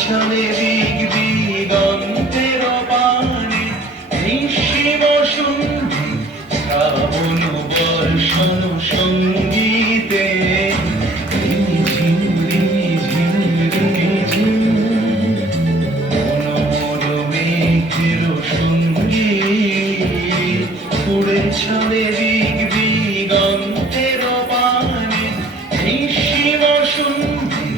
চলে দিক দিগন্তের পানে নিঃসীম শুনবি শ্রাবণ বর্ষণ সঙ্গীতে রিমঝিম রিমঝিম রিমঝিম মনোমর মেঘের সঙ্গীত উড়ে চলে দিক দিগন্তের পানে নিঃসীম শুনবি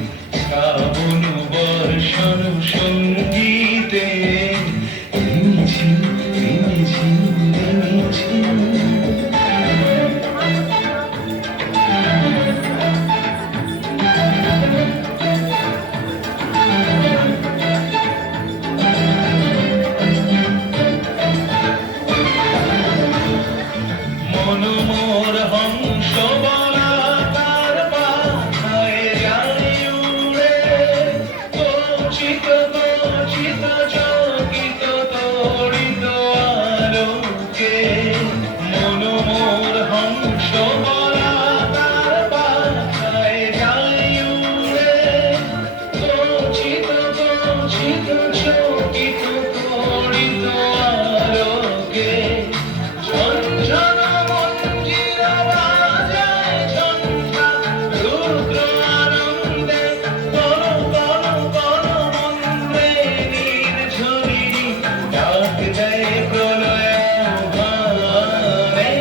শ্রাবণ বর্ষণ সঙ্গীতে রিমঝিম রিমঝিম রিমঝিম। মনোমর হংস বলাকার পাখায় যায় উড়ে কচিত কচিত চকিত তড়িত আলোকে মনোমর হংস বলাকার পাখায় যায় উড়ে কচিত কচিত চকিত তড়িত আলোকে ঝনঝন মঞ্জির বাজায় ঝঞ্ঝা রুদ্র আনন্দে কল কল কল মন্ত্রে নির্ঝরিণী ডাক দেয় প্রলয় আহ্বানে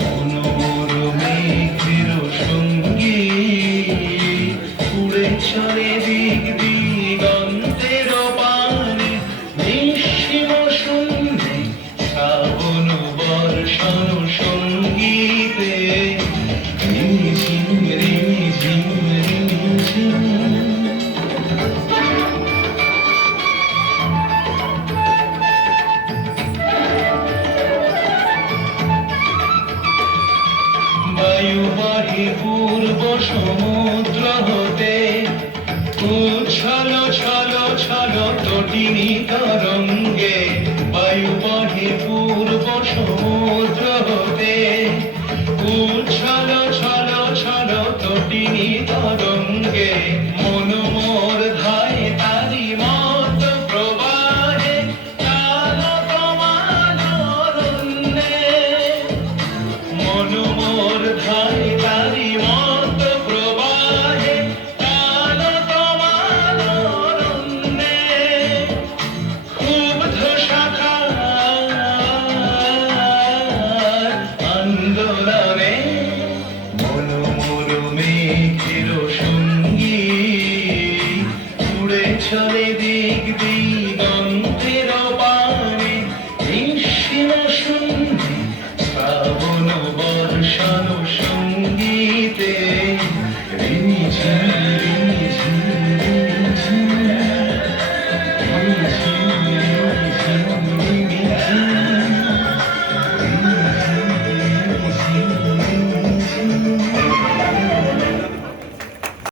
মনোমর মেঘের সঙ্গীত উড়ে চলে দিক দিগন্তের পানে নিঃসীম শুনবি শ্রাবণ বর্ষণ সঙ্গীতে রিমঝিম রিমঝিম রিমঝিম। বায়ু বাহে পূর্ব সমুদ্র হতে উচ্ছল ছল ছল তটিনী তরঙ্গে বায়ু বাহে পূর্ব সমুদ্র হতে উচ্ছল ছল ছল তটিনী তরঙ্গে মনোমর ধায় তারি মত প্রবাহে কাল কমান অরণ্যে মনোমর ধায় তারি মত প্রবাহে কাল কমান অরণ্যে ক্ষুব্ধ শাখার আন্দোলনে মনোমর মেঘের সঙ্গীত উড়ে চলে দিক দিক